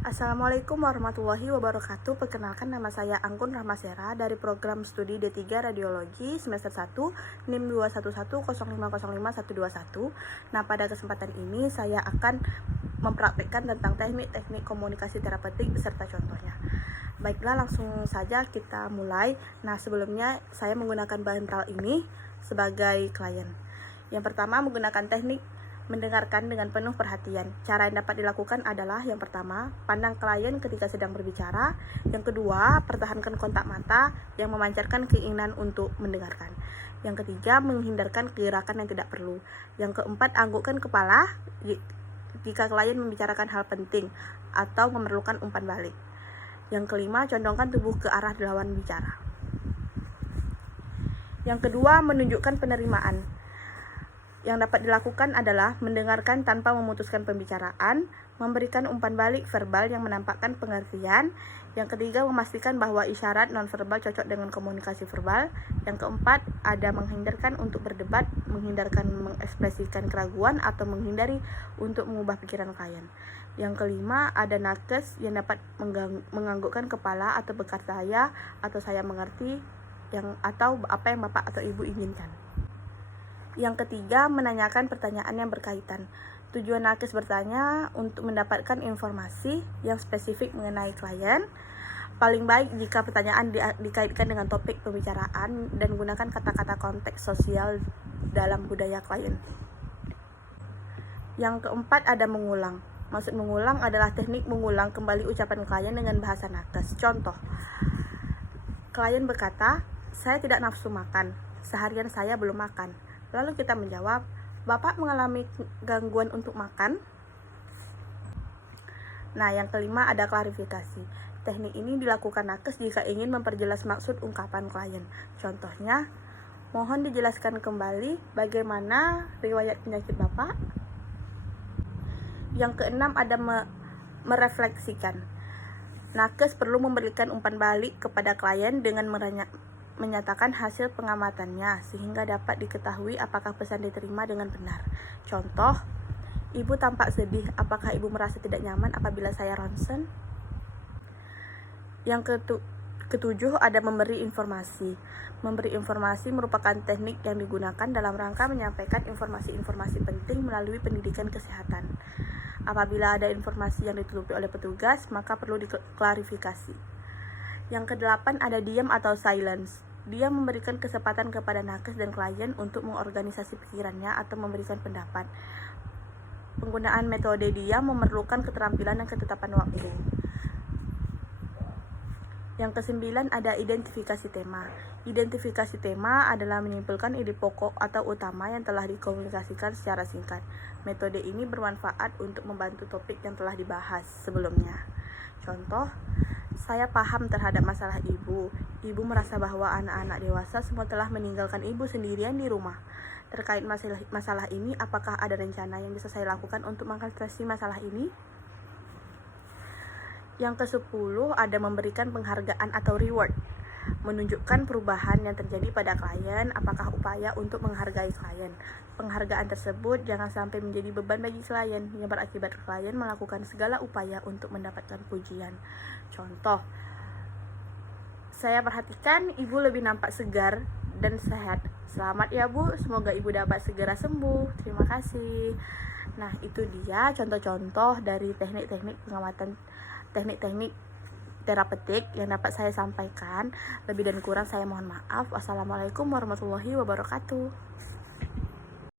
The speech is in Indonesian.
Assalamualaikum warahmatullahi wabarakatuh. Perkenalkan, nama saya Anggun Rahmasera dari program studi D3 Radiologi semester 1 NIM 21105055121. Nah, pada kesempatan ini saya akan mempraktikkan tentang teknik-teknik komunikasi terapeutik beserta contohnya. Baiklah, langsung saja kita mulai. Nah, sebelumnya saya menggunakan bantal ini sebagai klien. Yang pertama, menggunakan teknik mendengarkan dengan penuh perhatian. Cara yang dapat dilakukan adalah: yang pertama, pandang klien ketika sedang berbicara. Yang kedua, pertahankan kontak mata yang memancarkan keinginan untuk mendengarkan. Yang ketiga, menghindarkan gerakan yang tidak perlu. Yang keempat, anggukkan kepala jika klien membicarakan hal penting atau memerlukan umpan balik. Yang kelima, condongkan tubuh ke arah lawan bicara. Yang kedua, menunjukkan penerimaan. Yang dapat dilakukan adalah mendengarkan tanpa memutuskan pembicaraan, memberikan umpan balik verbal yang menampakkan pengertian. Yang ketiga, memastikan bahwa isyarat nonverbal cocok dengan komunikasi verbal. Yang keempat, ada menghindarkan untuk berdebat, menghindarkan mengekspresikan keraguan atau menghindari untuk mengubah pikiran klien. Yang kelima, ada nakes yang dapat menganggukkan kepala atau berkata ya atau saya mengerti atau apa yang Bapak atau Ibu inginkan. Yang ketiga, menanyakan pertanyaan yang berkaitan. Tujuan nakes bertanya untuk mendapatkan informasi yang spesifik mengenai klien. Paling baik jika pertanyaan dikaitkan dengan topik pembicaraan dan gunakan kata-kata konteks sosial dalam budaya klien. Yang keempat, ada mengulang. Maksud mengulang adalah teknik mengulang kembali ucapan klien dengan bahasa nakes. Contoh, klien berkata, "Saya tidak nafsu makan, seharian saya belum makan." Lalu kita menjawab, "Bapak mengalami gangguan untuk makan?" Nah, yang kelima, ada klarifikasi. Teknik ini dilakukan nakes jika ingin memperjelas maksud ungkapan klien. Contohnya, "Mohon dijelaskan kembali bagaimana riwayat penyakit Bapak?" Yang keenam, ada merefleksikan. Nakes perlu memberikan umpan balik kepada klien dengan menyatakan hasil pengamatannya sehingga dapat diketahui apakah pesan diterima dengan benar. Contoh, "Ibu tampak sedih, apakah Ibu merasa tidak nyaman apabila saya ronsen?" Yang ketujuh, ada memberi informasi. Memberi informasi merupakan teknik yang digunakan dalam rangka menyampaikan informasi-informasi penting melalui pendidikan kesehatan. Apabila ada informasi yang ditutupi oleh petugas, maka perlu diklarifikasi. Yang kedelapan, ada diam atau silence. Dia memberikan kesempatan kepada nakes dan klien untuk mengorganisasi pikirannya atau memberikan pendapat. Penggunaan metode diam memerlukan keterampilan dan ketetapan waktu. Yang kesembilan, ada identifikasi tema. Identifikasi tema adalah menyimpulkan ide pokok atau utama yang telah dikomunikasikan secara singkat. Metode ini bermanfaat untuk membantu topik yang telah dibahas sebelumnya. Contoh, "Saya paham terhadap masalah Ibu. Ibu merasa bahwa anak-anak dewasa semua telah meninggalkan Ibu sendirian di rumah. Terkait masalah ini, apakah ada rencana yang bisa saya lakukan untuk mengatasi masalah ini?" Yang ke-10, ada memberikan penghargaan atau reward. Menunjukkan perubahan yang terjadi pada klien, apakah upaya untuk menghargai klien. Penghargaan tersebut jangan sampai menjadi beban bagi klien yang berakibat klien melakukan segala upaya untuk mendapatkan pujian. Contoh, "Saya perhatikan Ibu lebih nampak segar dan sehat. Selamat ya Bu, semoga Ibu dapat segera sembuh. Terima kasih." Nah, itu dia contoh-contoh dari teknik-teknik pengamatan, teknik-teknik terapeutik yang dapat saya sampaikan. Lebih dan kurang saya mohon maaf. Wassalamualaikum warahmatullahi wabarakatuh.